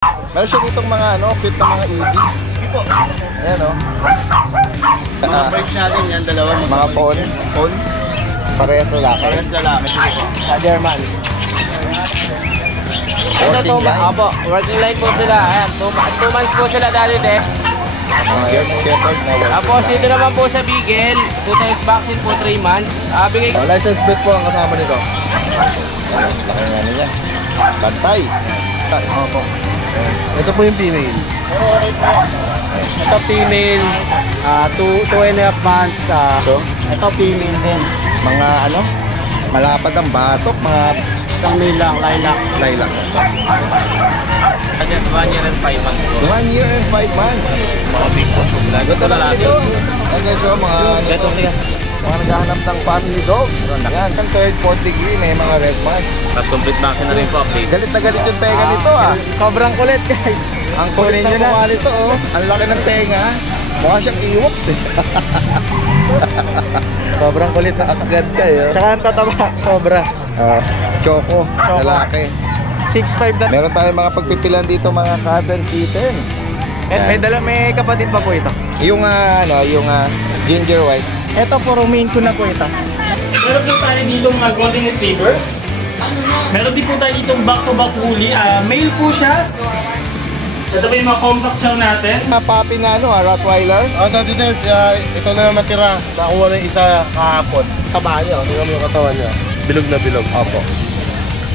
Meron siya ditong mga cute na mga EB. Po. Ayan o. Mga breaks natin yan, dalawa. Mga phone. Phone. Parehas lalaki. Parehas lalaki. Sa German. Ito Working line. Opo, working line po sila. Ayan, 2 months po sila dali German Shepherd na working Tapos line. dito naman po sa Beagle, 2 times vaccine po 3 months. Bigay License plate po ang kasama nito. Laki nga niya. Bantay. Opo. Ito po yung female. Ito female, 2.5 months. So, Ito female din. mga malapad ang batok, mga Isang male lang, lilac. lilac. just 1 year and 5 months po. 1 year and 5 months. Mga big po. Ganda lang ito. Ayan guys, mga naghahanap ng family dog. Yan, ang third, fourth degree, may mga red marks. Tapos complete vaccine na rin po update. Galit na galit yung tenga nito ah. Sobrang kulit guys. Ang kulit ng mukha nito oh. Ang laki ng tenga. Mukha siyang iwoks eh. Sobrang kulit na Agad kayo. Tsaka ang tataba, sobra. Choco, lalaki. 6'5 na. Meron tayong mga pagpipilan dito mga cat and kitten. And may kapatid pa po ito. Yung yung ginger white. Ito po, Romaine ko na po ito. Meron po tayo dito mga golden retriever. Meron din po tayo dito back-to-back woolly. Male po siya. Ito po yung mga compact chow natin. Puppy na Rottweiler. Dati din, ito na naman tira. Nakuha na isa kahapon. Taba niya, tingnan mo yung katawan niya. Bilog na bilog. Opo.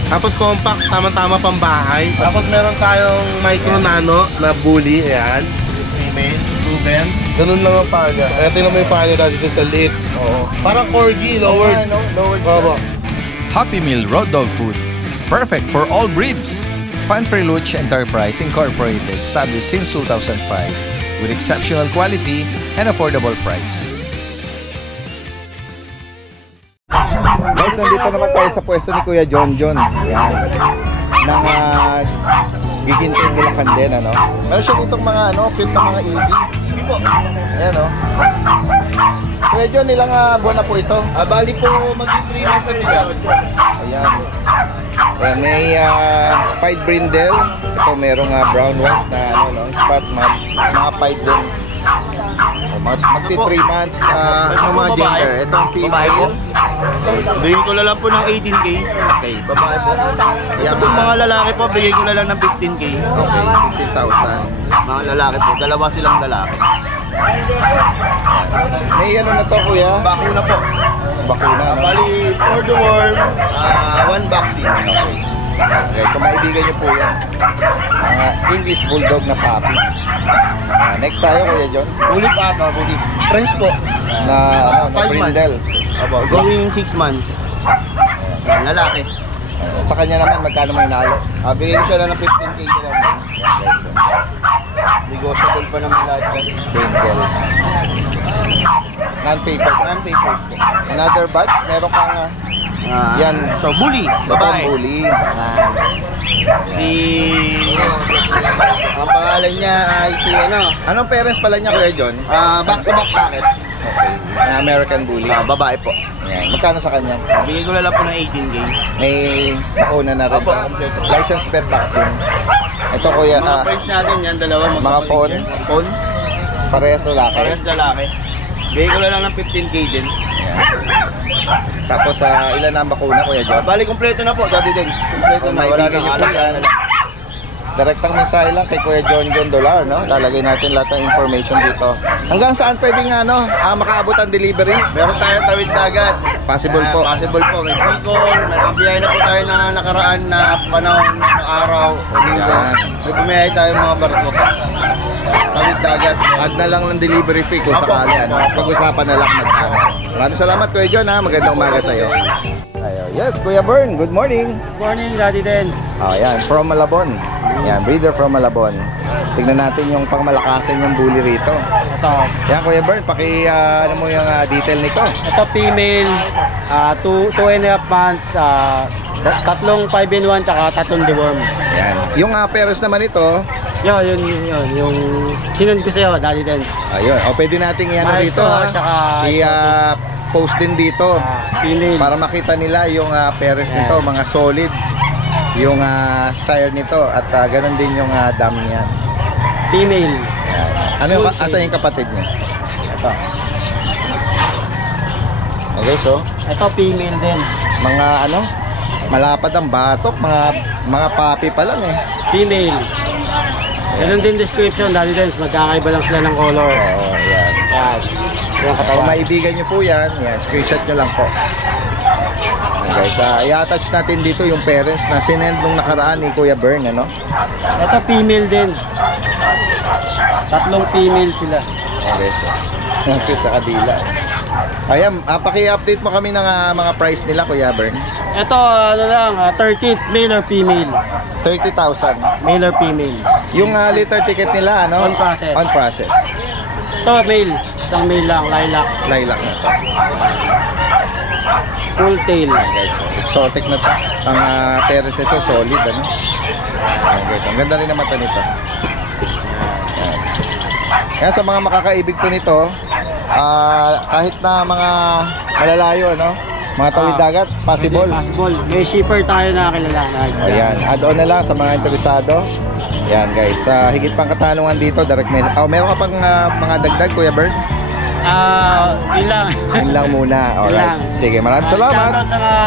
Tapos compact, tama-tama pang bahay. Tapos meron tayong micro nano na bully, ayan. Female, proven. Ganun lang ang paa niya. Kaya tingnan mo yung paa niya dati sa liit. Oo. Parang corgi, lowered. Lowered. Opo. Happy Meal Raw Dog Food. Perfect for all breeds. Fanfare Luch Enterprise Incorporated, established since 2005 with exceptional quality and affordable price. Guys, nandito naman tayo sa pwesto ni Kuya John. Yan. Ng Giginting Bulacan din, Meron siya ditong mga cute na mga EB. Ayan Kuya John, ilang buwan na po ito? Bali po, mag-3 months na sila. Ayan. Ayan, may pied brindle. Ito merong brown white na spot mga pied din. Magti 3 months. Ano mga gender? Ito ang female. Bigyan ko na lang po ng 18K. Okay, babae po. Ito po mga lalaki po, bigyan ko na lang ng 15K. Okay, 15,000. Mga lalaki po, dalawa silang lalaki. May na to kuya? Bakuna po. Bakuna, Bali, for the worm, 1 vaccine. Okay, kung maibigan nyo po yan. Mga English Bulldog na puppy. Next tayo Kuya John. Ulit ata, ulit. French po. Na, na 5 brindle. Opo, going 6 months. Lalaki. Sa kanya naman, magkano may nalo? Bigyan ko siya lang ng 15K lang. Negotiable pa naman lahat yan. Brindle. Non-paper. Non-papers po. Another batch, meron kang yan. So, bully, babae. Bully. Si... Ang pangalan niya ay si Anong parents pala niya Kuya John? back-to-back packet. Okay. Na American Bully. Babae po. Ayan. Magkano sa kanya? Bigyan ko na lang po ng 18K. May bakuna na rin. Opo, kompleto. License pet vaccine. Ito Kuya, Mga friends natin yan, dalawa. mga phone. Phone. Parehas lalaki. Parehas lalaki. Bigyan ko na lang ng 15K din. Tapos ilan na ang bakuna Kuya John? Bali, kompleto na po. Dati din. Kompleto Kung na. Wala maibigan nang niyo po alak. yan, direktang mensahe lang kay Kuya John Dolar, Lalagay natin lahat ng information dito. Hanggang saan pwedeng makaabot ang delivery? Meron tayong tawid dagat. Possible po. Possible po. May Bicol. May nakabiyahe na po tayo na nakaraan na panahon ng araw. O linggo. Yan. May bumiyahe tayo mga barko. Tawid dagat. Add na lang ng delivery fee kung Apo. sakali. Pag-usapan na lang magkano. Maraming salamat Kuya John. Magandang umaga sa iyo. Yes, Kuya Bern. Good morning. Morning, Daddy Dance. Yan, from Malabon. Yan, breeder from Malabon. Tignan natin yung pangmalakasan yung bully rito. Ito. Yan, Kuya Bern, ano mo yung detail nito? Ito female. 2.5 months. Tatlong 5-in-1 tsaka tatlong deworm. Yan. Yung parents naman ito, Yun. Yung sinun ko sa'yo, Daddy Dance. ayun. O pwede nating yan dito ha. Tsaka Post din dito female. para makita nila yung parents nito, mga solid. yung sire nito at ganun din yung dam niya. Female. Ano yung, asa yung kapatid niya? Ito. Okay, so Ito female din. mga ano, malapad ang batok, mga papi pa lang eh. Female. Ganun din description, Daddy Dance. Magkakaiba lang sila ng color. Oo, yan. Yan. Yung Kung katawan. maibigan nyo po yan, screenshot nyo lang po. Okay, guys, i-attach natin dito yung parents na sinend nung nakaraan ni Kuya Bern, ano? Ito female din. 3 female sila. Okay, so ang cute sa kadila. Ayan, paki-update mo kami ng mga price nila, Kuya Bern. Ito, ano lang, 30th, male or female. 30,000. Male or female. Yung litter ticket nila, ano? On process. On process. Ito, male. Isang male lang, lilac. Lilac na to. Full tail. Guys, exotic na to. Ang parents nito, solid, ano? Ayan, guys, ang ganda rin naman to nito. Ayan. Kaya sa mga makakaibig po nito, kahit na mga malalayo, ano? Mga tawid dagat, possible. Possible. May shipper tayo na kilala. Ayan, add-on na lang sa mga interesado. Ayan guys, higit pang katanungan dito, direct mail. Meron ka pang mga dagdag, Kuya Bert? Yun lang. Yun lang muna. Alright. lang. Sige, maraming salamat. Shoutout sa mga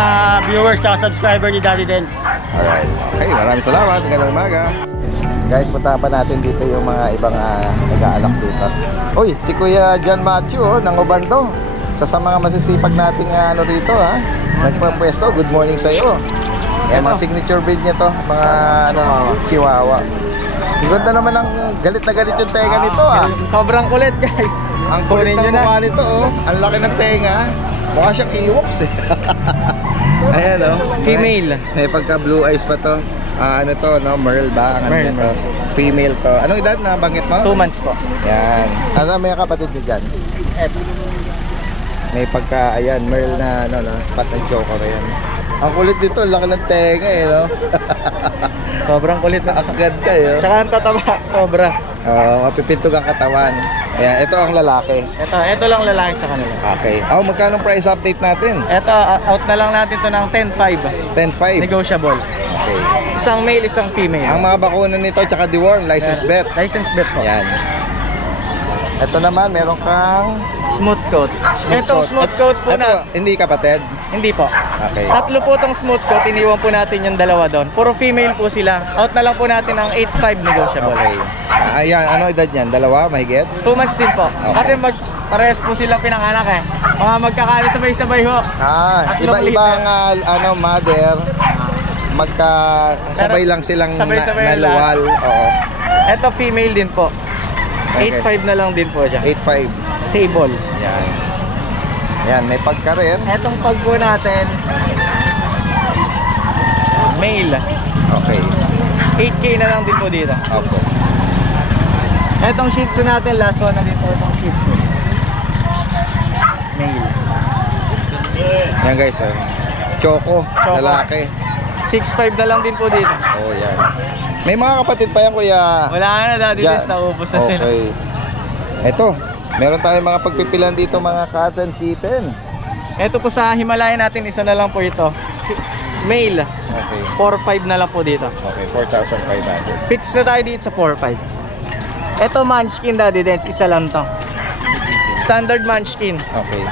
viewers at subscriber ni Daddy Dance. Alright. Okay, maraming salamat. Magandang umaga. Guys, punta pa natin dito yung mga ibang nag-aalak dito. Uy, si Kuya John Matthew ng Obando. Isa sa mga masisipag nating ano rito ha. Nagpapwesto. Good morning sa iyo. Yung mga signature breed niya to, mga ano, Chihuahua. Ang ganda naman ng galit na galit yung tenga nito ah. Sobrang kulit, guys. Ang kulit ng mukha nito oh. Ang laki ng tenga. Mukha siyang Ewoks eh. Ayan oh. Female. May pagka blue eyes pa to. Ano to, no? Merl ba? Ang ano Merl, to? Female to. Anong edad na banggit mo? 2 months po. Yan. Ano may kapatid niya dyan? Eto. May pagka, ayan, Merl na, ano, no? Spot and choker yan. Ang kulit dito, ang laki ng tenga eh, no? Sobrang kulit na. Ang ganda eh. Tsaka ang tataba, sobra. Oo, mapipintog ang katawan. Ayan, ito ang lalaki. Ito lang lalaki sa kanila. Okay. Magkano price update natin? Ito, out na lang natin to ng 10.5. 10.5. Negotiable. Okay. Isang male, isang female. Ang mga bakuna nito, tsaka deworm, license bet. License bet po. Yan. Ito naman, meron kang Smooth coat. Itong smooth coat po ito, na. hindi kapatid? Hindi po. Okay. 3 po itong smooth coat. Iniwan po natin yung dalawa doon. Puro female po sila. Out na lang po natin ng 8.5 negotiable. Okay. Ayan, ano edad niyan? Dalawa, mahigit? 2 months din po. Okay. Kasi parehas po silang pinanganak eh. Mga magkakali sabay-sabay ho. Iba-ibang ano, mother. Magkasabay lang silang sabay-sabay naluwal. Oo. Ito female din po. Okay. 8.5 na lang din po siya. 8.5. Sable. Yan. Yan, may pagka rin. Etong pag po natin, male. Okay. 8K na lang din po dito. Opo. Etong Shih Tzu natin, last one na din po itong Shih Tzu. Male. Yan guys, Choco, lalaki. 6.5 na lang din po dito. Oh, yan. May mga kapatid pa yan, Kuya. Wala na, Daddy Diyan. Liz, naubos na sila. Okay. Ito, meron tayong mga pagpipilan dito, mga cats and kitten. Ito po sa Himalaya natin, isa na lang po ito. Male, Okay. 4.5 na lang po dito. Okay, 4,500. Fits na tayo dito sa 4.5. Ito Munchkin, Daddy Dance, isa lang to. Standard Munchkin. Okay.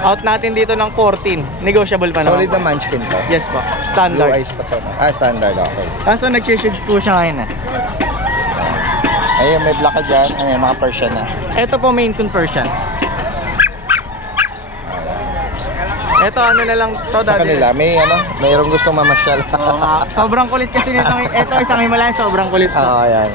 Out natin dito ng 14. Negotiable pa naman. Solid na munchkin to. Yes po, Blue standard. eyes pa to. Standard, okay. Kaso nag-shade po siya ngayon Ayun, may black ka dyan. Ayun, mga Persian na. Ito po Maine Coon Persian. Ito ano na lang to, Sa Daddy kanila, Dance. mayroong gustong mamasyal. Oo nga. Sobrang kulit kasi nito. Ito isang Himalayan, sobrang kulit to. Oo, ayan.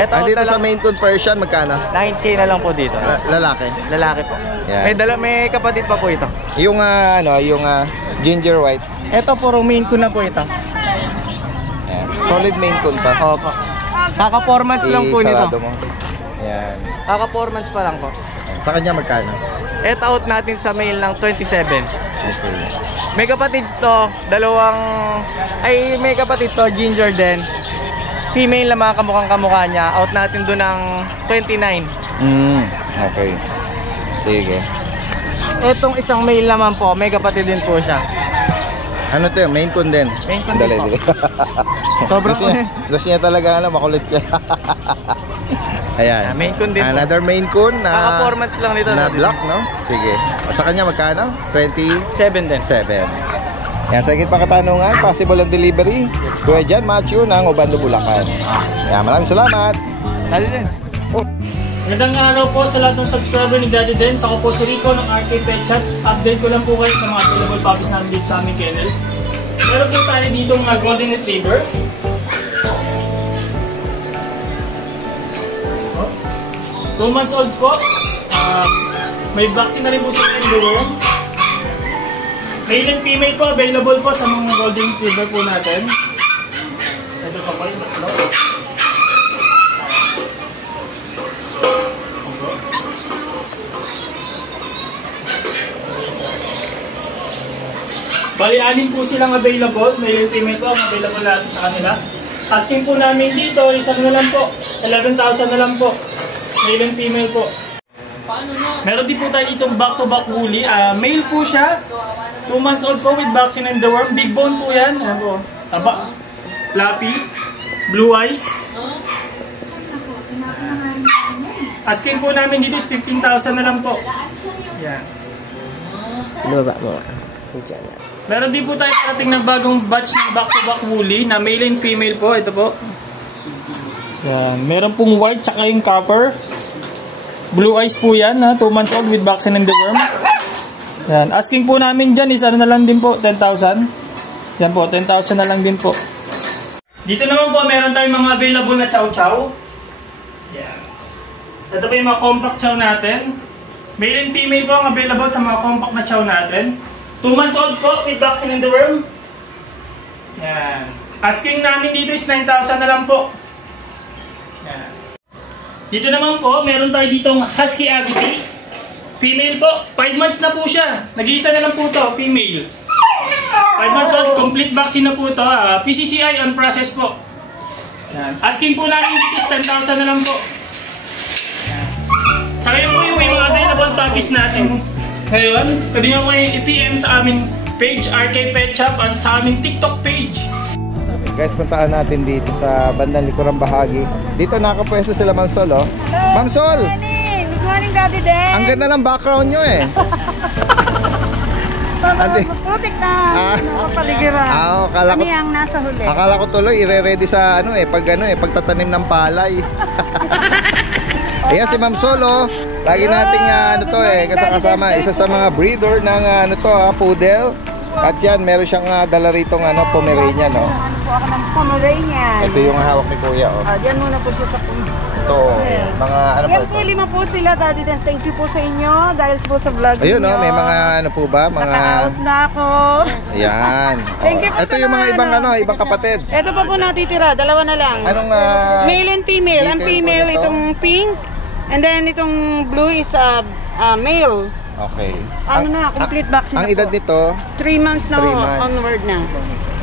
Ito out Dito na sa lang. Maine Coon Persian, magkano? 9K na lang po dito. Lalaki. Lalaki po. Yan. May kapatid pa po ito. Yung ginger white. Ito puro Maine Coon na po ito. Ayan. Solid Maine Coon to. Opo. Kaka 4 months lang po nito. Isarado mo. Ayan. Kaka 4 months pa lang po. Sa kanya magkano? Ito out natin sa male ng 27. Okay. May kapatid to, may kapatid to, ginger din. Female na mga kamukhang-kamukha niya. Out natin doon ng 29. Okay. Sige. Etong isang male naman po, may kapatid din po siya. Ano to? Maine Coon din. Maine Coon Dali, din po. dali. Sobrang gusto niya talaga makulit siya. Ayan. Maine Coon din po. Another Maine Coon na Kaka 4 months lang nito. na black, no? Sige. O, sa kanya magkano? 7 din. 7. Yan, sa higit pa katanungan, possible ang delivery. Kuya Jan Matthew ng Obando, Bulacan. Yan, maraming salamat. Dali din. Magandang araw po sa lahat ng subscriber ni Daddy Dance. Ako po si Rico ng RK Pet Chat. Update ko lang po kayo sa mga available puppies namin dito sa aming kennel. Meron po tayo dito mga Golden Retriever. 2 months old po. May vaccine na rin po sa Endoworm. Male and female po available po sa mga Golden Retriever po natin. Ito pa po yung tatlo. Bali, 6 po silang available. Male and female po ang available natin sa kanila. Asking po namin dito, isang na lang po. 11,000 na lang po. Male and female po. Meron din po tayo itong back-to-back woolly. Male po siya. 2 months old po with vaccine and the worm. Big bone po yan. Ayan po. Taba. Fluffy. Blue eyes. Asking po namin dito is 15,000 na lang po. Yan. Meron din po tayo parating ng bagong batch ng back-to-back woolly na male and female po. Ito po. Yan. Meron pong white tsaka yung copper. Blue eyes po yan. 2 months old with vaccine and the worm. Yan. Asking po namin dyan is ano na lang din po, 10,000. Yan po, 10,000 na lang din po. Dito naman po, meron tayong mga available na chow chow. Yan. Ito po yung mga compact chow natin. Male and female po ang available sa mga compact na chow natin. 2 months old po with vaccine and the worm. Yan. Asking namin dito is 9,000 na lang po. Yan. Dito naman po, meron tayo ditong Husky Agouti. Female po, 5 months na po siya. Nag-iisa na lang po to, female. 5 months old, complete vaccine na po to. PCCI on process po. Yan. Asking po namin dito is 10,000 na lang po. Yan. Sa ngayon po yung may mga available puppies natin. Ngayon, pwede nyo kayo i-PM sa aming page, RK Pet Shop, at sa aming TikTok page. Guys, puntaan natin dito sa bandang likurang bahagi. Dito nakapwesto sila Ma'am Sol, oh. Ma'am Sol! Good morning, Daddy Den. Ang ganda ng background nyo eh. Putik na nakapaligiran. Akala ko, Kami ang nasa huli. akala ko tuloy ire-ready sa pagtatanim ng palay. Ayan si Ma'am Sol, oh. Lagi nating kasama isa sa mga breeder ng poodle. At yan, meron siyang dala ritong Pomeranian, no? Ano po ako ng Pomeranian. Ito yung hawak ni Kuya, oh. Diyan muna po siya sa Ito, mga Yan po, 5 po sila, Daddy Dance. Thank you po sa inyo dahil po sa vlog Ayun, niyo. no, may mga Naka-out na ako. Ayan. Thank you po Ito sa yung mga mga ibang kapatid. Ito pa po natitira, 2 na lang. Anong Male and female. Ang detail po female nito? itong pink. And then itong blue is male. Okay. Complete vaccine Ang na edad po. nito, 3 months na 3 months. onward na.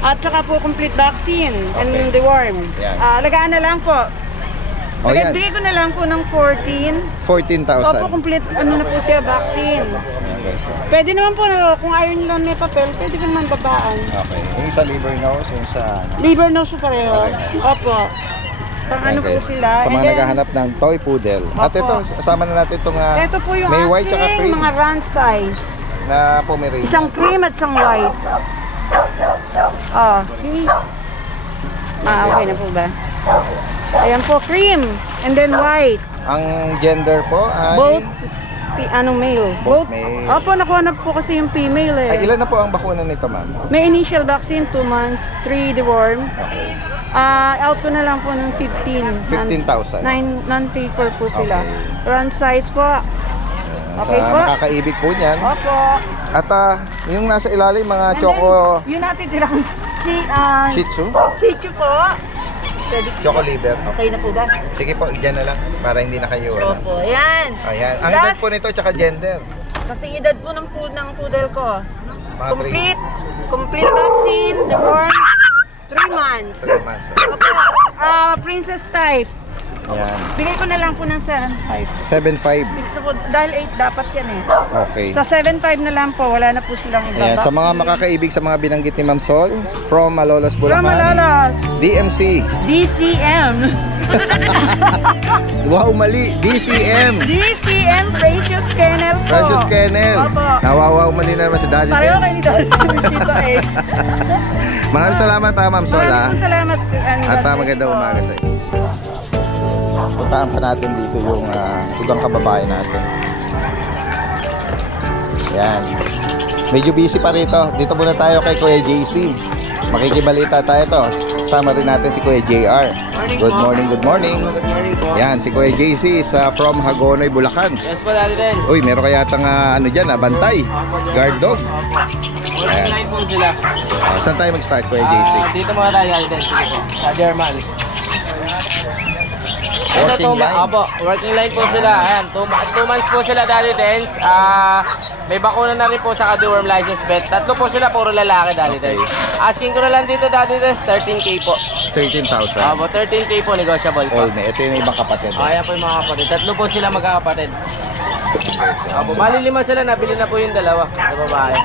At saka po complete vaccine and Okay. the worm. Yan. Alagaan na lang po. o yan, Bigay ko na lang po ng 14. 14,000. Opo, complete na po siya vaccine. Ayan, guys. Pwede naman po, kung ayaw nyo lang may papel, pwede naman babaan. Okay. Yung sa liver nose, yung sa... Liver nose po pareho. Correct. Opo. Pang ano po guys. sila. Sa And mga then, naghahanap ng toy poodle. At Opo. ito, kasama na natin itong ito po yung may white tsaka aking cream mga run size. na Pomeranian. Isang cream at isang white. Oh, okay na po ba? Ayan po, cream. And then white. Ang gender po ay... Both, male. Both male. Opo, nakuha na po kasi yung female eh. Ay, ilan na po ang bakuna nito, ma'am? May initial vaccine, 2 months, 3 deworm. Okay. Out ko na lang po ng 15. 15,000. Non-paper po sila. Okay. Run size po. Okay sa po. makakaibig po niyan. Opo. At yung nasa ilalim, mga And choco... then, yun natin dirang Shih Tzu? Shih Tzu po. Pwede po. Choco liver. Okay na po ba? Sige po, dyan na lang. Para hindi na kayo. Opo, yan. Ayan. Ang edad po nito, tsaka gender. Kasi edad po ng poodle ko. Mga Complete vaccine, the worm, 3 months. 3 months. Opo. Princess type. Ayan. Bigay ko na lang po ng 7.5. 7.5. Fix na po. Dahil 8 dapat yan eh. Okay. So 7.5 na lang po. Wala na po silang Ayan, ibaba. sa mga makakaibig sa mga binanggit ni Ma'am Sol, from Malolos, Bulacan. From Malolos. DMC. DCM. Wow, mali. DCM. DCM Precious Kennel po. Precious Kennel. Opo. Nawawaw mali na naman si Daddy Pareho kayo Dance. dito eh. Maraming salamat Ma'am Sol. Maraming salamat. At magandang umaga sa inyo. Puntahan pa natin dito yung ibang kababayan natin. Ayan. Medyo busy pa rito. Dito muna tayo kay Kuya JC. Makikibalita tayo to. Sama rin natin si Kuya JR. Good morning, good morning. Good morning po. Ayan, si Kuya JC is from Hagonoy, Bulacan. Yes po, Daddy Dance. Uy, meron kaya tang ano dyan, bantay. Guard dog. Working line po sila. Saan tayo mag-start, Kuya JC? Dito muna tayo, Daddy Dance. Dito po. Sa German. Working line. Opo, working line po sila. Ayan, 2 months po sila, Daddy Dance. May bakuna na rin po sa deworm license vet. 3 po sila, puro lalaki, Daddy Dance. Asking ko na lang dito, Daddy Dance, 13K po. 13,000. Opo, 13K po, negotiable po. All me. Ito yung ibang kapatid. Ayan po yung mga kapatid. 3 po sila magkakapatid. Opo, bali 5 sila, nabili na po yung dalawa sa babae.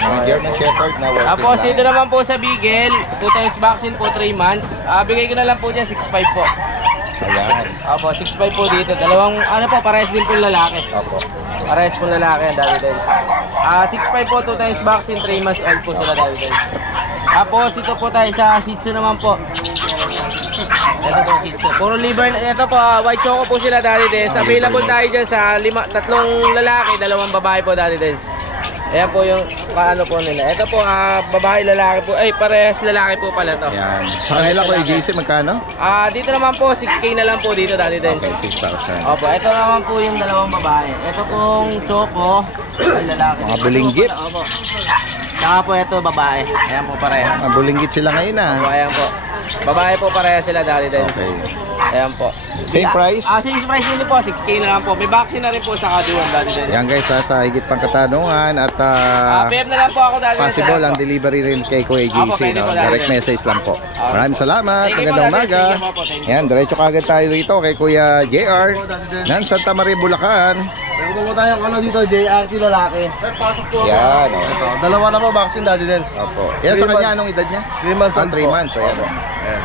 Mga German Shepherd na working Tapos line. ito naman po sa Beagle, 2 times vaccine po, 3 months. Bigay ko na lang po dyan, 6.5 po. Ayan. Opo, 6.5 po dito. Dalawang, ano po, parehas din po yung lalaki. Opo. Parehas po lalaki yan, Daddy Dance. 6.5 po, 2 times vaccine, 3 months old po sila, Daddy Dance. Tapos ito po tayo sa Shih Tzu naman po. Ito po Shih Tzu. Puro liver, ito po, white choco po sila, Daddy Dance. Available tayo dyan sa 3 lalaki, 2 babae po, Daddy Dance. Ayan po yung paano po nila. Ito po, babae, lalaki po. Ay, parehas lalaki po pala to. Ayan. Sa kanila, Kuya JC, magkano? Dito naman po, 6K na lang po dito, Daddy Dance. Okay, 6,000. Opo, ito naman po yung 2 babae. Ito pong choco, ay lalaki. Mga bulinggit. Opo. Saka po ito, babae. Ayan po, pareha. Mga bulinggit sila ngayon Opo, ayan po. Babae po, pareha sila, Daddy Dance. Okay. Ayan po. Same price? Same price din po, 6K na lang po. May vaccine na rin po sa Kaduan, Daddy Dance. Yan guys, sa higit pang katanungan at PM na lang po ako, Daddy Dance. possible ang delivery rin kay Kuya Opo, JC. pwede No? po, Daddy Direct Dance. message lang po. Maraming salamat. Thank you po, Magandang Daddy Dance. umaga. Thank you po, thank you. Yan, diretso kagad tayo dito kay Kuya JR ng Santa Maria, Bulacan. Meron po tayong ano dito, JRT lalaki. Pasok po. Yan, oh. Ito, dalawa na po vaccine, Daddy Dance. Opo. Yan sa 3 kanya, months. anong edad niya? 3 months old 3 po. months. Ayan, oh.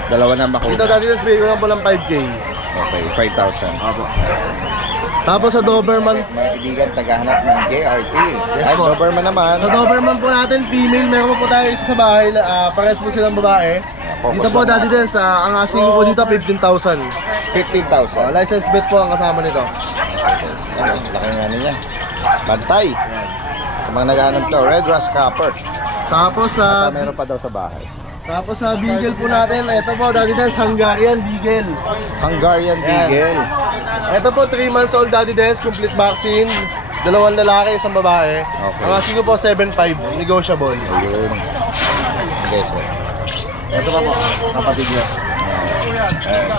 Dalawa na bakuna. Dito, Daddy Dance, bigay ko lang po ng 5K. Okay, 5,000. Opo. Tapos sa Doberman, Mga kaibigan, tagahanap ng JRT. Yes, po. Doberman naman. sa Doberman po natin, female, meron po tayo isa sa bahay, parehas po silang babae. Dito po, Daddy Dance, ang asking ko po dito, 15,000. 15,000. License bet po ang kasama nito. Ayan, laki nga niya. Bantay. Sa mga naghahanap to, Red Rust Copper. Tapos sa Meron pa daw sa bahay. Beagle po natin, ito po, Daddy Dance, Hungarian Beagle. Hungarian Yan. Beagle. Ito po, 3 months old, Daddy Dance, complete vaccine. 2 lalaki, 1 babae. Okay. Ang asking ko po, 7.5, negotiable. Ayun. Okay, so. Ito pa po, kapatid niya.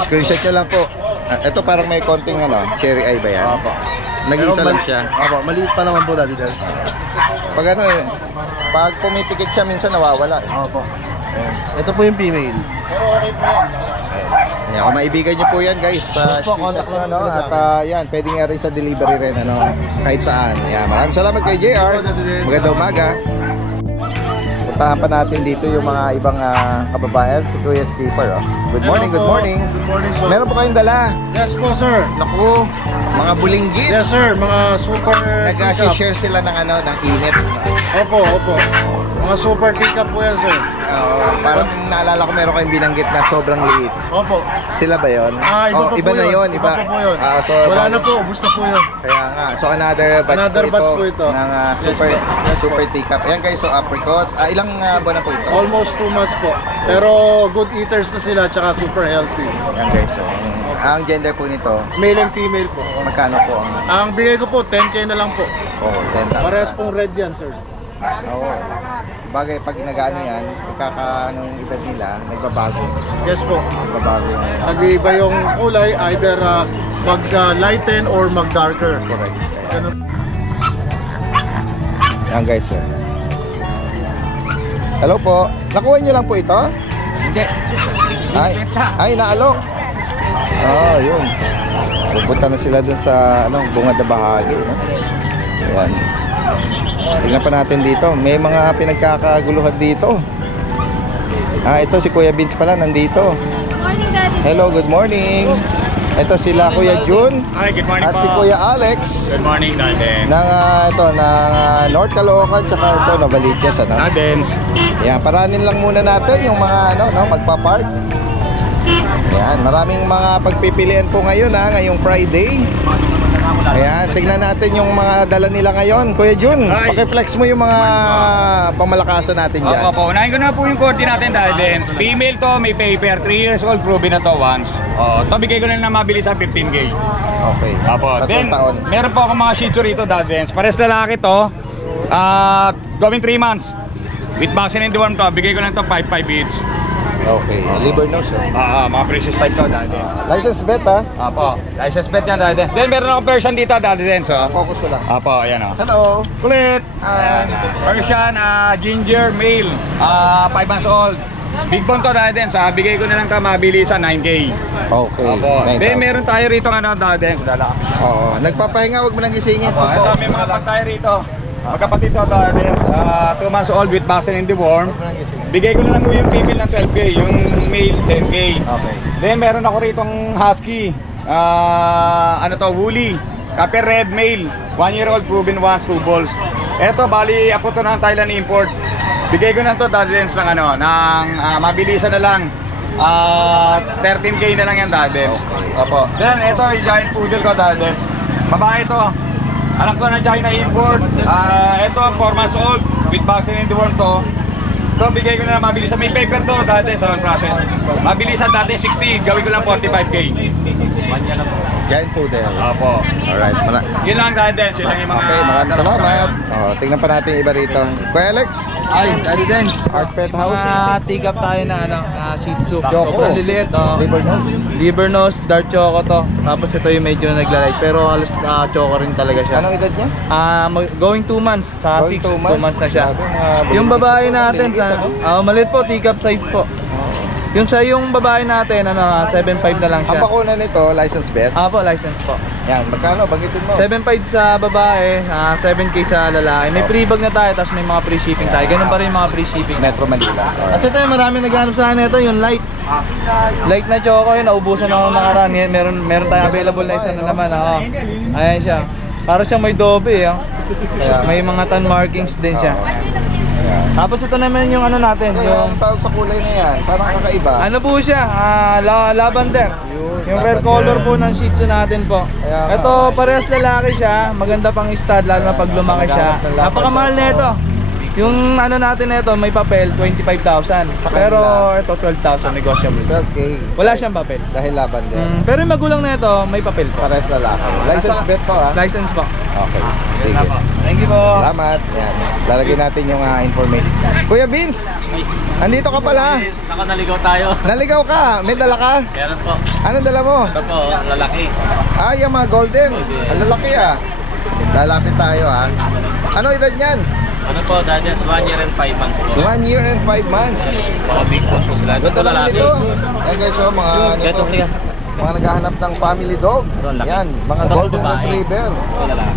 Screenshot nyo lang po. Ito parang may konting cherry eye ba yan? Opo. Nag-iisa lang siya. Opo, maliit pa naman po, Daddy Dance. Pag pag pumipikit siya, minsan nawawala. Opo. Ito po yung female. Ayan, kung maibigan nyo po yan guys, sa Po, contact lang po at sa yan, pwede nga rin sa delivery rin, kahit saan. Ayan, maraming salamat kay JR. Magandang umaga. Puntahan pa natin dito yung mga ibang kababayan, si Kuya Skipper. Good morning, good morning. Good morning po. Meron po kayong dala. Yes po, sir. Naku, mga bulinggit. Yes, sir. Mga super Nag-share sila ng ng init. Opo, opo. Mga super pick-up po yan, sir. Parang naalala ko meron kayong binanggit na sobrang liit. Opo. Sila ba yon? Iba pa iba po na yon, Iba pa po yun. So, Wala na po, ubus na po yun. Kaya nga. So another batch po ito. Ng super super teacup. Ayan guys, so apricot. Ilang buwan na po ito? Almost 2 months po. Pero good eaters na sila, tsaka super healthy. Ayan guys, so ang gender po nito, Male and female po. magkano po ang Ang bigay ko po, 10K na lang po. 10,000? Parehas pong red yan, sir. Oo. Bagay, pag nag-ano yan, yung edad nila, nagbabago. Yes po. Nagbabago yung Nag-iiba yung kulay, either mag-lighten or mag-darker. correct. Ganun. Ayan guys, so. Hello po. Nakuha niyo lang po ito? Hindi. Ay, naalok. Oh, yun. So, punta na sila dun sa bungad na bahagi, no? Ayan. Tingnan pa natin dito. May mga pinagkakaguluhan dito. Ito si Kuya Vince pala nandito. Morning, Daddy. Hello, good morning. Ito sila Kuya Jun. Hi, good morning at po. si Kuya Alex. Good morning, Daddy. Ng North Caloocan, tsaka ito Novaliches, ano? Daddy. Ayan, paranin lang muna natin yung mga magpa-park. Ayan, maraming mga pagpipilian po ngayon, ngayong Friday. Ayan, tignan natin yung mga dala nila ngayon. Kuya Jun, Hi. paki-flex mo yung mga pamalakasan natin dyan. Opo, unahin ko na po yung korte natin, Daddy. Female to, may paper, 3 years old, proven na to once. Ito bigay ko na mabili sa 15K. Okay. Opo, then Taon. meron po ako mga shih tzu rito, Daddy. Pares lalaki to, going 3 months. With vaccine and deworm to, bigay ko lang to 5-5 each. Okay, liver nose. Mga precious type to, Daddy. License bet, ha? Opo, license pet yan, Daddy. Then meron ako Persian dito, Daddy. So, Focus ko lang. opo, ayan o. Hello. Kulit! Hi. Persian, ginger, male, 5 months old. Big bone to dahil din, bigay ko na lang ka mabili sa 9K. Okay. Opo. 9,000. Then meron tayo rito dahil din, Oo. Nagpapahinga, wag mo nang gisingin. Opo, ito may mga pag tayo rito. Magkapatid to dahil din, 2 months old with vaccine and deworm. Bigay ko na lang yung female ng 12K, yung male 10K. Okay. Then meron ako ritong husky, woolly, copper red male, 1 year old proven once, 2 balls. Eto, bali ako to ng Thailand import. Bigay ko na to Dadens ng mabilisan na lang. 13K na lang yan Dadens. Opo. Then ito yung giant poodle ko Dadens. Babae to. Alam ko na China import. Ito 4 months old with vaccine and deworm to. Ito bigay ko na lang mabilisan. May paper to Dadens sa process. Mabilisan dati 60, gawin ko lang 45K. Giant poodle. Opo. Alright. Yun lang Dadens, yun lang yung mga... Okay, maraming salamat. Tingnan pa natin yung iba rito. Kuya Alex, Ay, Daddy Dance. Art Pet House. Take up tayo na Shih Tzu. Choco. Sobrang liliit. Liver nose. Liver nose, dark choco to. Tapos ito yung medyo nagla-light. Pero halos choco rin talaga siya. Anong edad niya? Going 2 months. Sa Going 2 2 months na siya. Grabe, mga Yung bulilit babae ito, natin, maliliit, maliit po, take up size po. Yung babae natin, 7.5 na lang Ang siya. bakuna nito, license bet. Po, license po. Yan, magkano? Bagitin mo. 7.5 sa babae, 7K sa lalaki. May free bag na tayo, tapos may mga free shipping tayo. Ganun pa rin yung mga free shipping. Metro Manila. Kasi tayo marami naghanap sa akin ito, yung light. Light na choco yun, naubusan ako nakaraan. Meron tayo available na isa na naman. Ayan siya. Para siyang may dobe. May mga tan markings din siya. Tapos ito naman yung natin. Yung tawag sa kulay na yan, parang kakaiba. Ano po siya? Lavender. Yung lavender. fair color po ng Shih Tzu natin po. Kaya, Ito parehas lalaki siya. Maganda pang stud, lalo na pag lumaki siya. Napakamahal na ito. Yung natin na ito, may papel, 25,000. Pero ito, 12,000 negotiable. 12K. Wala siyang papel. Dahil lavender. Pero yung magulang na ito, may papel po. Pares lalaki. License bet to, ha? License po. Okay. Sige. Thank you po. Salamat. Yan. Lalagyan natin yung information. Kuya Vince, andito ka pala. Naligaw tayo. Naligaw ka. May dala ka? Meron po. Anong dala mo? Ito po, lalaki. Yung mga golden. Ang lalaki, Lalapit tayo, Ano edad niyan? Ano po, Daddy? 1 year and 5 months po. 1 year and 5 months. Mga big po sila. Ganda naman ito. Yan guys, mga mga naghahanap ng family dog. Yan, mga golden retriever. Lalaki.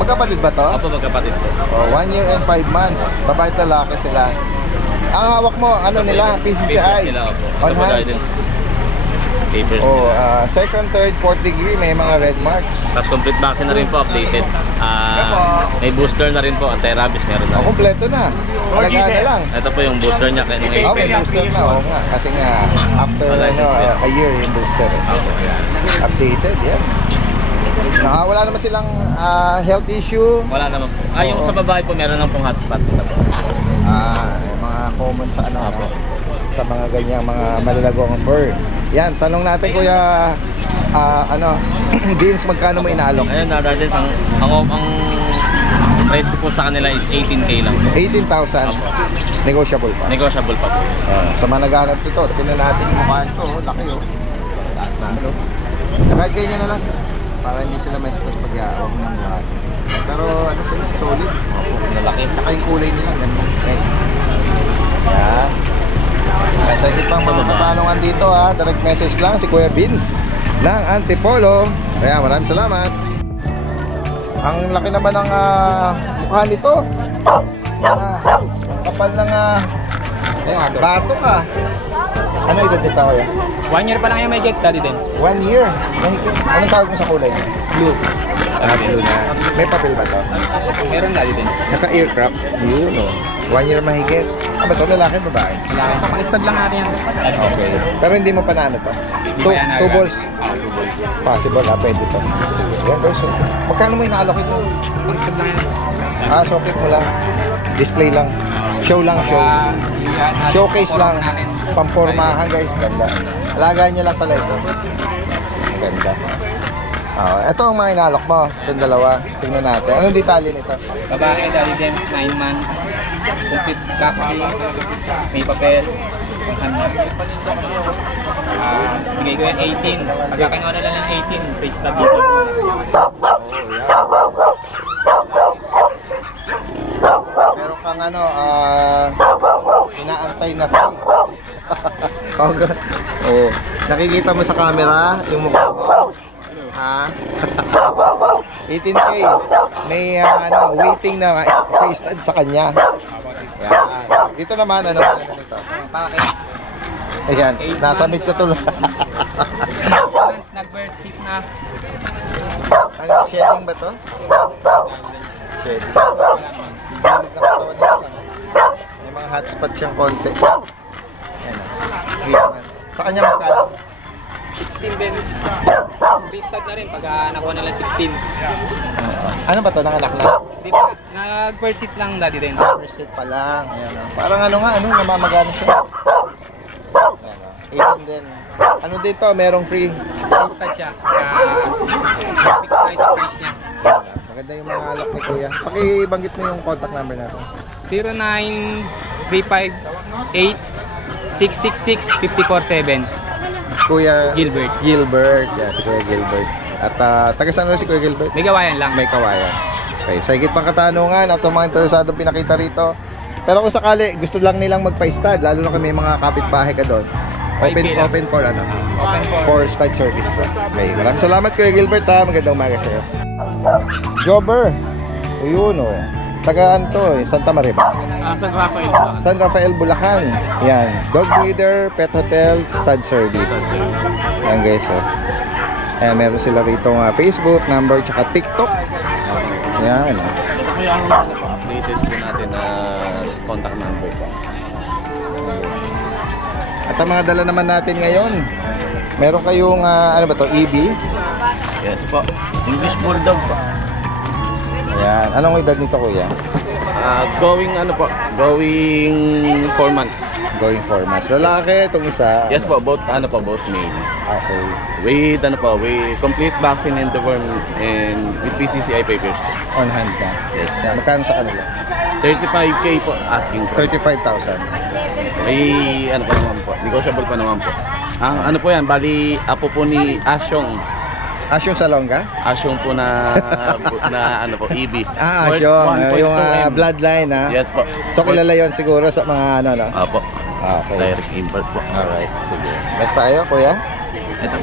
Magkapatid ba to? Opo, magkapatid po. 1 year and 5 months. Babae at lalaki sila. Ang hawak mo, nila? PCCI? On hand? Papers second, third, fourth degree, may mga red marks. Tapos complete vaccine na rin po, updated. May booster na rin po, anti-rabies meron na rin. Kompleto na. Alagaan na lang. Ito po yung booster niya kaya nung May April. booster na. Oo nga. Kasi nga, after License a year yung booster. Updated, yan. Wala naman silang health issue. Wala naman po. Yung sa babae po, meron lang pong hotspot. Yung mga common sa sa mga ganyang mga malalagong fur. Yan, tanong natin Kuya Vince, magkano mo inaalok? Ayun, Daddy, ang price ko po sa kanila is 18K lang po. 18,000. Negotiable pa. Negotiable pa po. Sa mga naghanap nito, tingnan natin yung mukhaan to, laki Taas na. Kahit ganyan na lang. Para hindi sila may stress pag huwag mo ng mukhaan. Pero sila, solid. Lalaki. Saka yung kulay nila, ganda. Yan. Sa higit pang mga katanungan dito ha, direct message lang si Kuya Vince ng Antipolo. Kaya maraming salamat. Ang laki naman ng mukha nito. Ang kapal ng batok ah. Ano edad nito Kuya? 1 year pa lang yung may get, Daddy Dance. 1 year. Mahigit. Anong tawag mo sa kulay niya? Blue. Blue na. May papel ba to? Meron, Daddy Dance. Naka-aircraft. Yun o. 1 year mahigit. Ba ito lalaki babae? Wala. Pang-stud lang natin yan. Okay. Pero hindi mo pa na ano to? Hindi pa yan, 2 balls? 2 balls. Possible pwede to. Sige. Yan guys. So, magkano mo inaalok ito? Pang-stud lang yan. Socket mo lang. Display lang. Show lang, show. Showcase lang. Pampormahan guys. Ganda. Alagaan niya lang pala ito. Ganda. Ito ang mga inalok mo. Itong dalawa. Tingnan natin. Anong detalye nito? Babae, Daddy Dance, 9 months. Complete vaccine. May papel. Bigay ko yan 18. Pagka kinuha na lang ng 18, face tab dito. Meron kang ano, inaantay na free. Oh, nakikita mo sa camera yung mukha mo. Ha? 18K. May waiting na free stud sa kanya. Yan. Dito naman ano nito? Bakit? Ayan, nasa mid ka tuloy. Once nag-burst seat na. Ano, shedding ba to? Shedding. Bilig na katawan nito. May mga hotspot siyang konti. Ayan. Sa kanya magkano? 16 din. Free stud na rin pag nakuha na lang 16. Ano ba to? Nanganak na? Di ba? Nag-burst seat lang, Daddy Dance. First hit pa lang. Ayan, parang ano nga, namamagana siya. Ayan, 18 din. Ano dito? Merong free. Free stud siya. Fix price sa price niya. Maganda yung mga alak ni Kuya. Pakibanggit mo yung contact number natin. 0935-8-666-547. Kuya Gilbert. Gilbert. Yeah, si Kuya Gilbert. At taga saan na si Kuya Gilbert? May gawayan lang. May kawayan. Okay, sa higit pang katanungan at mga interesadong pinakita rito. Pero kung sakali, gusto lang nilang magpa-stud, lalo na kung may mga kapitbahay ka doon. Open for ano? Open For stud service po. Okay, maraming salamat Kuya Gilbert ha. Magandang umaga sa'yo. Jobber. Ayun o. Tagaan to Santa Maria. San Rafael. San Rafael, Bulacan. Yan. Dog breeder, pet hotel, stud service. Yan guys Ayan, meron sila rito Facebook, number, tsaka TikTok. Yan. Kaya ang updated po natin na contact number po. At ang mga dala naman natin ngayon, meron kayong, ano ba to, EB? Yes po. English Bulldog po. Ayan. Anong edad nito Kuya? Going 4 months. Going 4 months. Lalaki, itong isa. Yes po, both male. Okay. With complete vaccine and deworm and with PCCI papers po. On hand na. Yes po. Yan. Magkano sa kanila? 35K po asking price. 35,000. May pa naman po. Negotiable pa naman po. Ang po yan, bali apo po ni Asyong. Asyong Salonga? Asyong po na EB. Asyong. Yung bloodline ha? Yes po. So kilala yon siguro sa mga ano? Apo. Okay. Direct import po. Alright. Sige. Next tayo Kuya. Ito.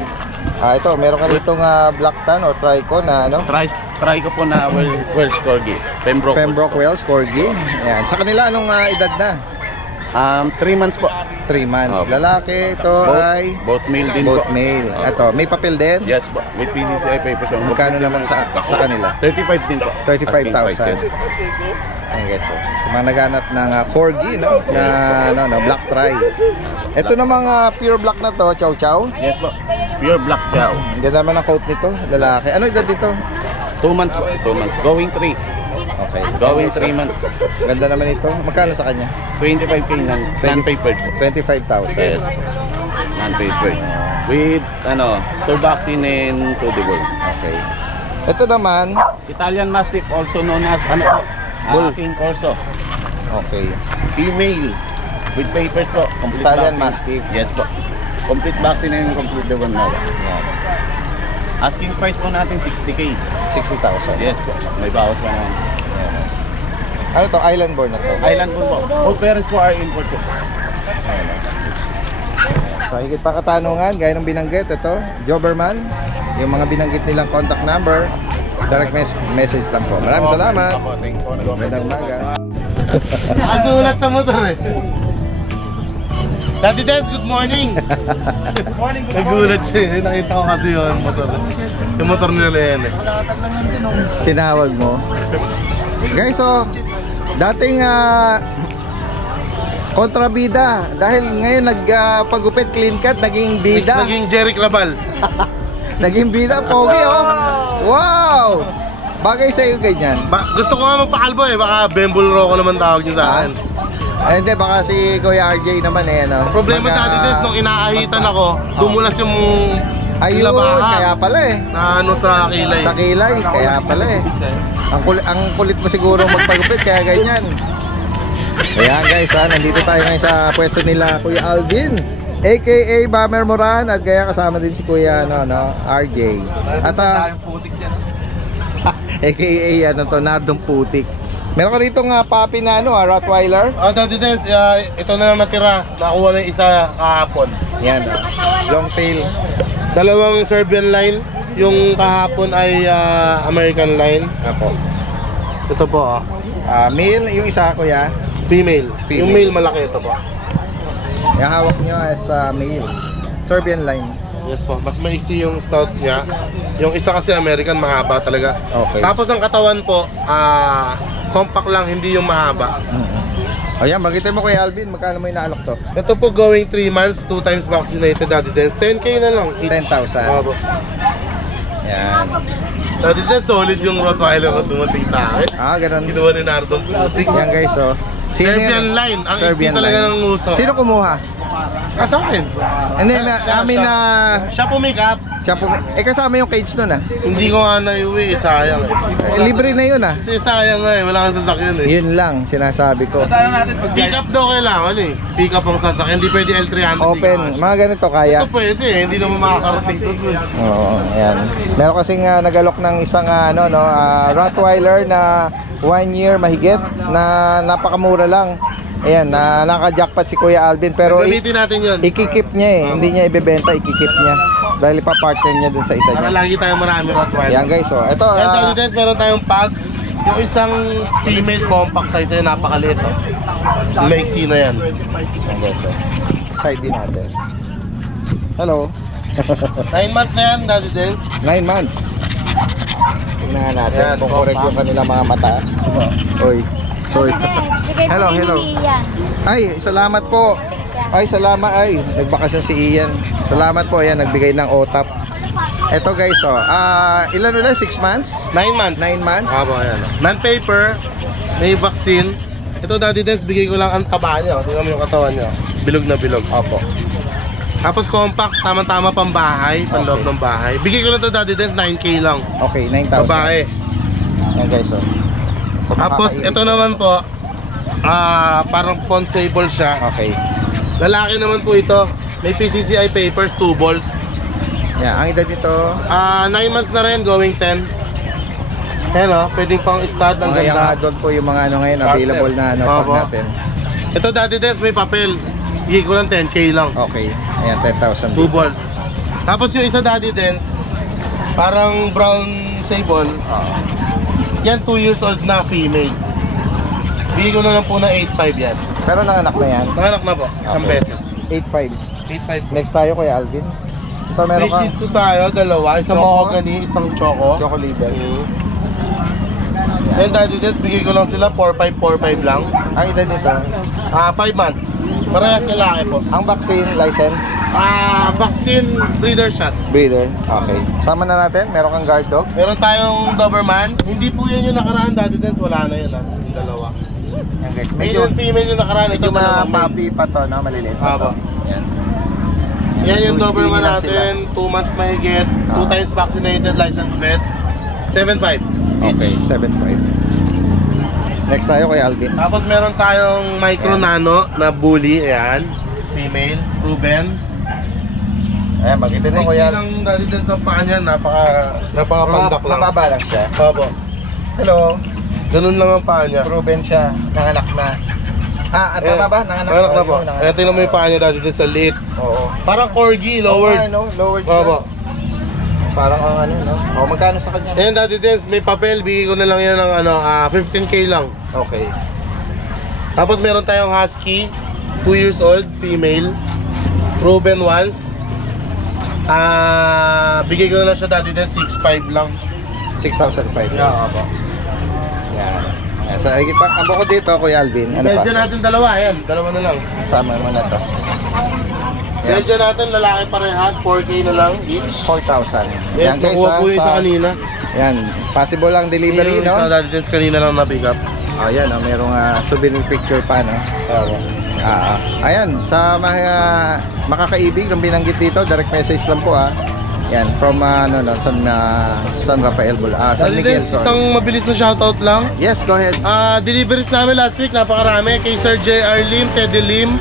Ito. Meron ka ditong Black Tan or Trico na ano? Try ko po na Welsh Corgi. Pembroke Welsh Corgi. Ayan. Sa kanila anong edad na? 3 months po. 3 months. Opo. Lalaki ito ay Both male din both po. male. Ito, may papel din? Yes po. With PCCI papers. Magkano naman sa kanila? 35 din po. 35,000. Ayan guys. Sa mga naghanap ng corgi, no? Na black tri. Ito namang pure black na to, chow chow. Yes po. Pure black chow. Ang ganda naman ang coat nito, lalaki. Ano edad dito? 2 months po. 2 months. Going 3. Okay. Going 3 months. Ganda naman ito. Magkano sa kanya? 25K non-papered po. 25,000. Yes po. Non-papered. With 2 vaccine and 2 deworm. Okay. Ito naman, Italian Mastiff also known as Bull. King Corso. okay. Female. With papers po. Complete Italian vaccine. Mastiff. Yes po. Complete vaccine and complete deworm na. Yan. Asking price po natin 60K. 60,000. Yes po. May bawas pa naman. Ano to? Island born na to? Island po po. All parents po are import po. Sa higit pa katanungan, gaya ng binanggit, ito, Joberman, yung mga binanggit nilang contact number, direct message lang po. Maraming salamat. Magandang umaga. Nakasulat sa motor eh. Daddy Dance, good morning! Nagulat siya eh. Nakita ko kasi yun, motor. Yung motor nila yan eh. Tinawag mo. Guys, so, dating kontrabida. Dahil ngayon nagpagupit clean cut, naging bida. Naging Jerry Crabal. Naging bida, pogi oh. Wow! Bagay sa'yo ganyan. Gusto ko nga magpakalbo eh. Baka Bembol Rocco naman tawag niyo sa akin. Ay, hindi, baka si Kuya RJ naman eh, ano. Problema Daddy Dance, nung inaahitan ako, dumulas yung ayun, labaha. kaya pala eh. Na ano sa kilay. Sa kilay, kaya pala eh. Ang kulit mo siguro magpagupit, kaya ganyan. Ayan guys, nandito tayo ngayon sa pwesto nila Kuya Alvin, aka Bummer Moran, at kaya kasama din si Kuya RJ. At aka Nardong Putik. Meron ka rito nga puppy na Rottweiler. Daddy Dance, ito na lang natira. Nakuha na yung isa kahapon. Yan, long tail. Dalawang Serbian line. Yung kahapon ay American line. Apo. Ito po Male, yung isa Kuya. Female. Female. Yung male malaki ito po. Yung hawak nyo as male. Serbian line. Yes po, mas maiksi yung snout niya. Yung isa kasi American, mahaba talaga. Okay. Tapos ang katawan po, compact lang, hindi yung mahaba. Ayan, magitin mo Kuya Alvin, magkano mo inaalok to? Ito po going 3 months, 2 times vaccinated Daddy Dance. 10K na lang. 10,000. Opo. Yan. Daddy Dance, solid yung Rottweiler na dumating sa akin. Ganun. Kinuha ni Nardong Putik. Yan guys, oh. Serbian line. Ang isi talaga ng uso. Sino kumuha? Sa akin. Hindi, amin na... Siya po make up. kasama yung cage nun Hindi ko nga naiuwi, sayang libre na yun Kasi sayang wala kang sasakyan Yun lang, sinasabi ko. Pick up daw kailangan Pick up ang sasakyan, hindi pwede L300. Open, mga ganito kaya. Ito pwede, hindi naman makakarating doon. Oo, ayan. Meron kasing nagalok ng isang Rottweiler na 1 year mahigit na napakamura lang. Ayan, naka-jackpot si Kuya Alvin, pero gamitin natin yun. Ikikip niya hindi niya ibebenta, ikikip niya. Dahil ipa-partner niya dun sa isa niya. Para lagi tayo marami Rottweiler. Yan guys, ito. Daddy Dance, meron tayong pug. Yung isang female compact size ay napakaliit. Maiksi na yan. Yan guys, side din natin. Hello. 9 months na yan, Daddy Dance. 9 months. Tingnan nga natin Yan, kung correct yung kanilang mga mata. Oy. Hello. Ay, salamat po. Ay, salamat. Ay, nagbakasyon si Ian. Salamat po. Ayan, nagbigay ng OTAP. Ito guys, ilan ulit? 6 months? 9 months. 9 months? Ayan. Non-paper, may vaccine. Ito Daddy Dance, bigay ko lang ang taba niya. Tingnan mo yung katawan niya. Bilog na bilog. Opo. Tapos compact, tama-tama pang bahay, panloob ng bahay. Bigay ko lang ito Daddy Dance, 9K lang. Okay, 9,000. Babae. Ayan guys, Tapos ito naman po, parang font-sable siya. Okay. Lalaki naman po ito. May PCCI papers, 2 balls. Yeah, ang edad nito 9 months na rin, going 10. Ayan pwedeng pang stud, ang mga young ganda. adult po yung mga ngayon available na pag natin. Ito Daddy Dance, may papel. Bigay ko lang 10K lang. Okay, ayan 10,000. 2 balls. Tapos yung isa Daddy Dance, parang brown sable. Yan 2 years old na female. Bigay ko na lang po na 8.5 yan. Pero nanganak na yan? Nanganak na po, isang beses. 8.5. 8.5. Next tayo Kuya Alvin. Ito meron May ka? shih tzu tayo, dalawa. Isang Choco. mahogany, isang choco. Choco liver. Then Daddy Dance, bigay ko lang sila 4.5 lang. Ang edad nito? 5 months. Parehas lalaki po. Ang vaccine license? Vaccine breeder shot. Breeder. Okay. Sama na natin. Meron kang guard dog? Meron tayong Doberman. Hindi po yan yung nakaraan Daddy Dance. Wala na yun yung dalawa. Yan guys. Male and female yung nakaraan. Ito medyo mga dalawa male. puppy pa to, no? Maliliit pa to. Yan. Yan yung Two Doberman skinny lang sila. natin. 2 months mahigit. 2 times vaccinated, licensed vet. 7.5. Okay, 7.5. Next tayo kay Alvin. Tapos meron tayong micro nano na bully. Ayan. Female. Proven. Ayan, magitin mo Next Kuya. lang Daddy Dance sa paa niya. Napaka-pandak lang. Mababa lang siya. Opo. Hello. Ganun lang ang paa niya. Proven siya. Nanganak na. Tama ba? Nanganak Nanganak na po. Nanganak. Eh, tingnan mo yung paa niya dati sa late. Oo. Parang corgi, lowered. Lowered siya. Opo. Parang ang ano, no? Magkano sa kanya? Ayan, dati Dens, may papel. Bigay ko na lang yan ng 15K lang. Okay. Tapos meron tayong husky, 2 years old, female, proven once. Bigay ko na lang siya dati din, 6.5 lang. 6,500. Yeah, opo. Yan. So, ang bukod dito, Kuya Alvin, ano pa? Medyo natin dalawa, ayan, dalawa na lang. Sama mo na to. Medyo natin lalaki parehas, 4K na lang each. 4,000. Yes, nakuha po yung isa kanina. Yan, possible lang delivery, Yung no? isa dati din kanina lang na pick up. Yan, merong souvenir picture pa, no? Ayan, sa mga makakaibig ng binanggit dito, direct message lang po, Yan, from San Rafael, San Dati Miguel, din, sorry. isang mabilis na shoutout lang. Yes, go ahead. Deliveries namin last week, napakarami. Kay Sir J.R. Lim, Teddy Lim.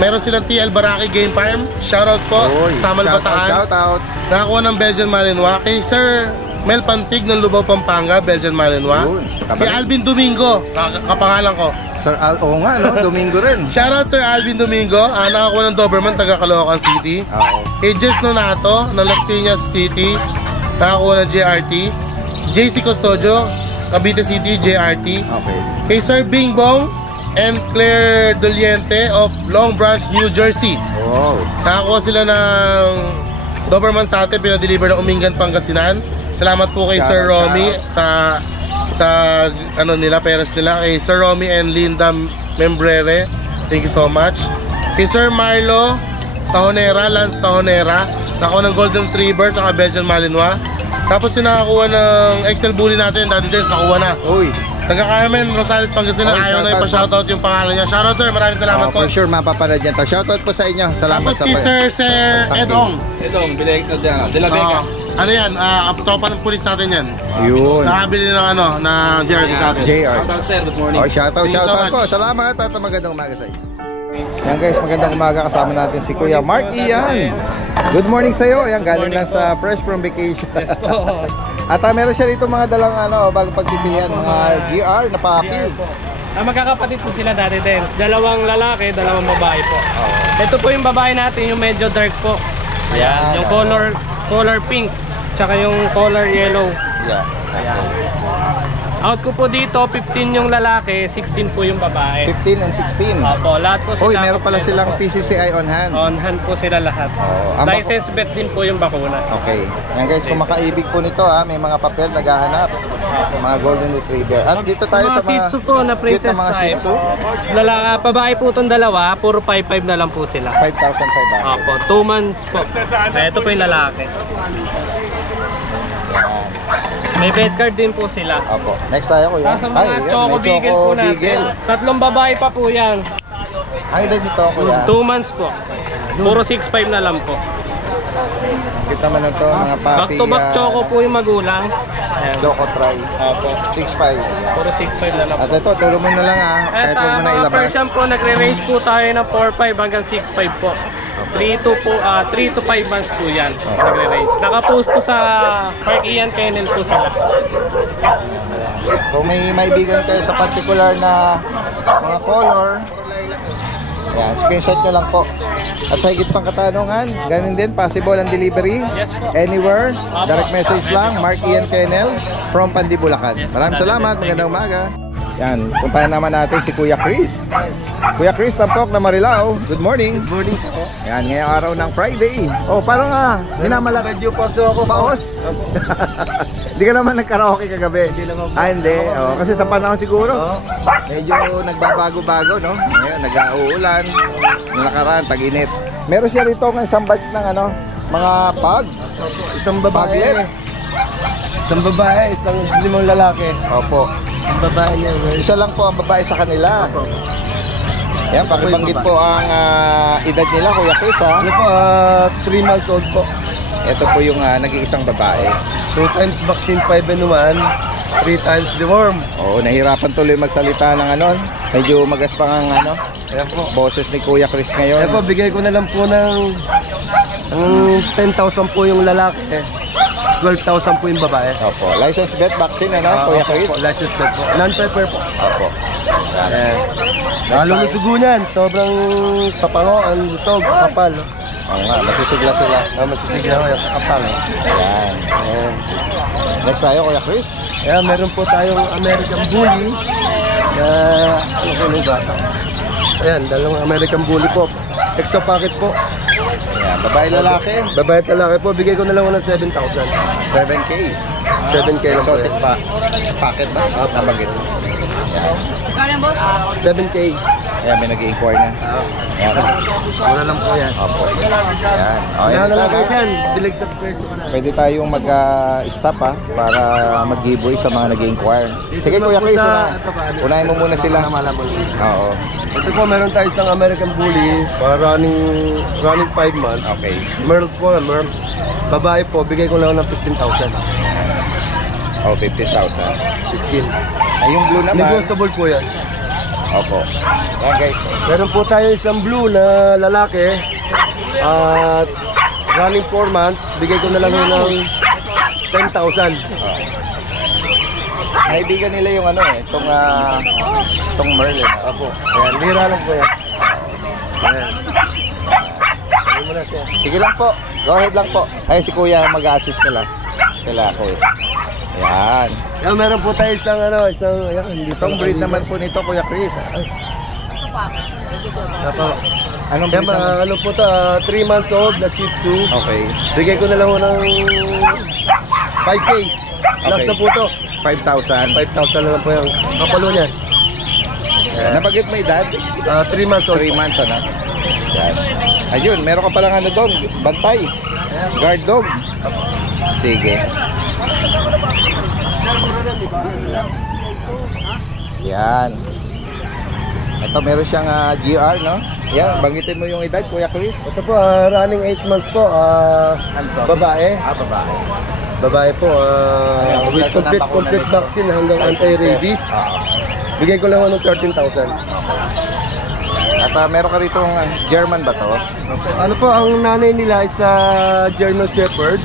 Meron silang TL Baraki Game Farm. Shoutout po, Samal Bataan. Shoutout. Nakakuha ng Belgian Malinois. Kay Sir Mel Pantig ng Lubao, Pampanga, Belgian Malinois. Kay Alvin Domingo, kapangalan ko. Sir oo nga, no? Domingo rin. Shoutout Sir Alvin Domingo, nakakuha ng Doberman, taga Caloocan City. Kay Jess Nonato, ng Las Piñas City, nakakuha ng JRT. JC Custodio, Cavite City, JRT. Okay. Kay Sir Bing Bong and Claire Doliente of Long Branch, New Jersey. Wow. Nakakuha sila ng Doberman sa atin, pinadeliver ng Umingan, Pangasinan. Salamat po kay Sir Romy sa ano nila, parents nila. Kay Sir Romy and Linda Membrere, thank you so much. Kay Sir Marlo Tahonera, Lance Tahonera, nakakuha ng Golden Retriever sa Belgian Malinois. Tapos yung nakakuha ng Excel Bully natin, dati din nakuha na. Uy. Taga Carmen, Rosales, Pangasinan, ayaw na ipa-shoutout yung pangalan niya. Shoutout sir, maraming salamat po. For sure, mapapanood yan to. Shoutout po sa inyo. Salamat Tapos sa kay Sir Edong. Edong, bilig na dyan. De La Vega. Ano yan, tropa ng pulis natin yan. Yun. Nakabili ng JRT sa atin. JR. Shoutout sir, good morning. Shoutout Thank you so po. much. Salamat at magandang umaga sa inyo. Yan guys, magandang umaga. Kasama natin si Kuya Mark Ian. Good morning sa iyo. Yan, galing lang sa fresh from vacation. Yes po. At meron siya dito mga dalang bago pagtitiyan, mga GR na papi. Magkakapatid po sila dati din. Dalawang lalaki, dalawang babae po. Ito po yung babae natin, yung medyo dark po. Ayan, yung color pink, tsaka yung color yellow. Yeah. Ayan. Out ko po dito, 15 yung lalaki, 16 po yung babae. 15 and 16. Opo, lahat po sila. Uy, meron pala silang PCCI on hand. On hand po sila lahat. ang License bet din po yung bakuna. Okay. Yan guys, kung makaibig po nito may mga papel naghahanap. Mga golden retriever. At dito tayo sa mga Shih Tzu po na princess cute na mga Shih type. Tzu. Babae po itong dalawa, puro 5-5 na lang po sila. 5,500. Opo, 2 months po. Ito po yung lalaki. May bed card din po sila. Opo. Next tayo kuya. Sa mga Choco Beagle po natin. Tatlong babae pa po yan. Ang edad nito kuya. 2 months po. Puro 6'5 na lang po. Kita man ito mga papi. Back to back Choco po yung magulang. Ayan. Choco try. Opo. 6'5. Puro 6'5 na lang po. At ito, turo mo na lang kahit huwag mo na Mga ilabas. Persian po, nagre-range po tayo ng 4'5 hanggang 6'5 po. 3 to 5 months po yan. Nagre-range. Nakapost po sa Park Ian Kennel po sila. Kung may maibigan kayo sa particular na mga color, yan, screenshot nyo lang po. At sa higit pang katanungan, ganun din, possible ang delivery. Yes po. Anywhere, direct message lang, Mark Ian Kennel from Pandibulacan. Maraming salamat, magandang umaga. Yan, puntahan naman natin si Kuya Chris. Kuya Chris, tampok na Marilao. Good morning. Good morning po. Yan, ngayong araw ng Friday. Oh, parang minamalat. Medyo paso ako. Paos? Hindi ka naman nag-karaoke kagabi? Hindi naman po. Hindi. Oh, kasi sa panahon siguro, medyo nagbabago-bago, no? Ngayon, nag-uulan. Nung nakaraan, tag-init. Meron siya rito ng isang batch ng mga pug. Isang babae. Isang babae, isang 5 lalaki. Opo. Ang babae niya. Isa lang po ang babae sa kanila. Yan, pakibanggit po ang edad nila, Kuya Chris, ha? Ano po, 3 months old po. Ito po yung nag-iisang babae. 2 times vaccine, 5 and 1, 3 times deworm. Oo, nahirapan tuloy magsalita ng medyo magaspang ang Ayan po. boses ni Kuya Chris ngayon. Ayan po, bigay ko na lang po ng 10,000 po yung lalaki. 12,000 po yung babae. Opo, license vet vaccine, Kuya Chris? Opo, license plate po. Non-pepper po. Opo. Lalo na sugo niyan. Sobrang papango, ang busog, kapal. Oo nga, masisigla sila. Masisigla ko yung kapal. Ayan. Next tayo, Kuya Chris. Ayan, meron po tayong American Bully na ano ko ba? Ayan, dalawang American Bully po. Extra packet po. Ayan, babae lalaki. Babae at lalaki po, bigay ko na lang ng 7,000. 7K. 7K lang po. Exotic pa. Packet ba? Nabagit. Ayan. 7K. Ayan, may nag-i-inquire na. Ayan. Wala lang po yan. Opo. Ayan. O, Ayan na lang kayo ayan. dyan. Bilig sa presyo ko na. Pwede tayong mag-stop para mag-giveaway sa mga nag-inquire. Sige Kuya Chris, unahin mo muna sila. Oo. Ito po, meron tayo isang American Bully running 5 months. Okay. Merl po, Merl. Babae po, bigay ko lang ng 15,000. Oh, 50,000. 15. Ay, yung blue naman. Negotiable po yan. Opo. Ayan guys. Meron po tayo isang blue na lalaki. At running 4 months, bigay ko na lang yun ng 10,000. Naibigan nila yung ano itong Merlin. Opo. Ayan, lira lang po yan. Ayan. Ayan mo na siya. Sige lang po. Go ahead lang po. Ay, si Kuya mag-assist pala. Kala ko. Ayan. Ayan, meron po tayo isang ayan, hindi Itong breed naman po nito, Kuya Chris. Ay. Anong breed naman? Ano po ito, 3 months old na Shih Tzu. Okay. Bigay ko na lang ng 5K. Last na po ito. 5,000. 5,000 na lang po yung kapalo niya. Nabagit mo edad? 3 months old. 3 months, ano? Yan. Ayun, meron ka palang doon. Bantay. Guard dog. Sige. Yan. Ito, meron siyang GR, no? Yan, banggitin mo yung edad, Kuya Chris. Ito po, running 8 months po. Babae. Babae. Babae po. With complete vaccine hanggang anti-rabies. Bigay ko lang ng 13,000. At meron ka rito German ba to? Ano po, ang nanay nila is German Shepherd.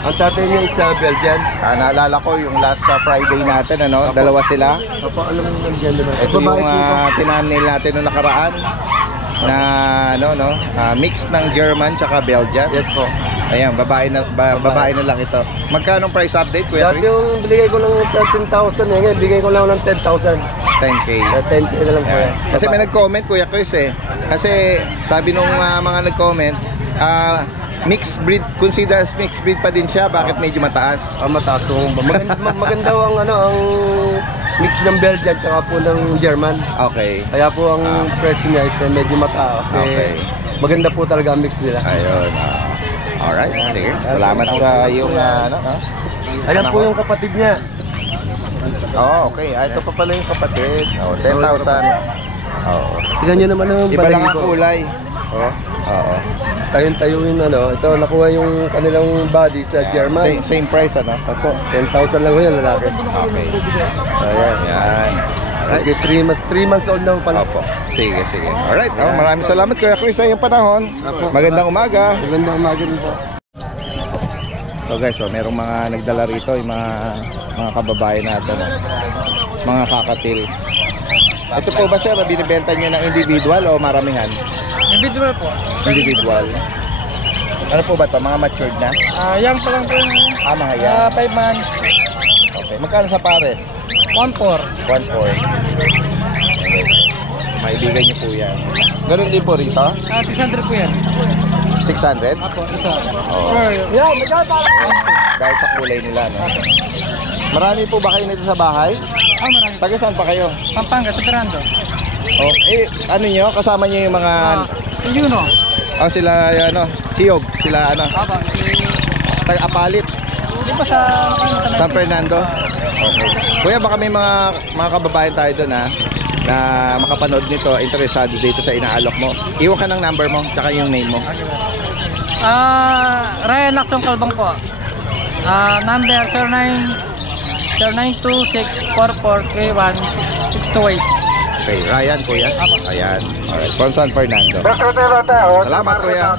Ang tatay niya is Belgian. Naalala ko yung last Friday natin, ano? Dalawa sila. Opo, alam mo ng gender ba? Ito yung tinanil natin noong nakaraan na mix ng German tsaka Belgian. Yes po. Ayan, babae na lang ito. Magkano price update, Kuya Dati Chris? yung binigay ko lang ng 13,000 ngayon, bigay ko lang ng 10,000. 10K. 10K na lang po yan. Kasi may nag-comment, Kuya Chris Kasi sabi nung mga nag-comment, mixed breed, consider as mixed breed pa din siya. Bakit medyo mataas? Mataas po. Maganda ang mix ng Belgian tsaka po ng German. Okay. Kaya po ang presyo niya is medyo mataas. Okay. Maganda po talaga ang mix nila. Ayun. Alright, sige. Salamat sa yung Ayan po yung kapatid niya. Okay. Ito pa pala yung kapatid. 10,000. Oo. Tignan niyo naman ang Iba lang ang balahibo. kulay. Oo. Tayong-tayuin Ito, nakuha yung kanilang body sa German. Same price, ano? Opo, 10,000 lang yun, lalaki. Okay. Ayan. Yan. Okay, 3 months old lang pala. Opo. Sige. Alright. Maraming salamat, Kuya Chris, sa iyong panahon. Magandang umaga. Magandang umaga rin po. So guys, merong mga nagdala rito, yung mga kababayan natin. Mga kakatil. Ito po ba, sir, binibenta nyo ng individual o maramihan? Individual po. Individual. Ano po ba ito? Mga matured na? Young pa lang po yung Mga yan. 5 months. Okay. Magkano sa pares? 1-4. 1.4. Maibigan nyo po yan. Ganun din po rito? 600 po yan. 600? Apo, isa. Oo. Yeah, magkano? Dahil sa kulay nila, no? Marami po ba kayo nito sa bahay? Marami. Taga saan pa kayo? Pampanga, sa Perando. Oh, ano nyo? Kasama nyo yung mga... Yung sila, Hiyog. Sila, Aba, taga-apalit. di ba sa San Fernando? Okay. Kuya, baka may mga kababayan tayo doon, na makapanood nito, interesado dito sa inaalok mo. Iwan ka ng number mo, tsaka yung name mo. Ryan Lacson Calbang po. Number 0926443168. Okay, Ryan, kuya. Ayan. Alright, from San Fernando. Salamat, kuya.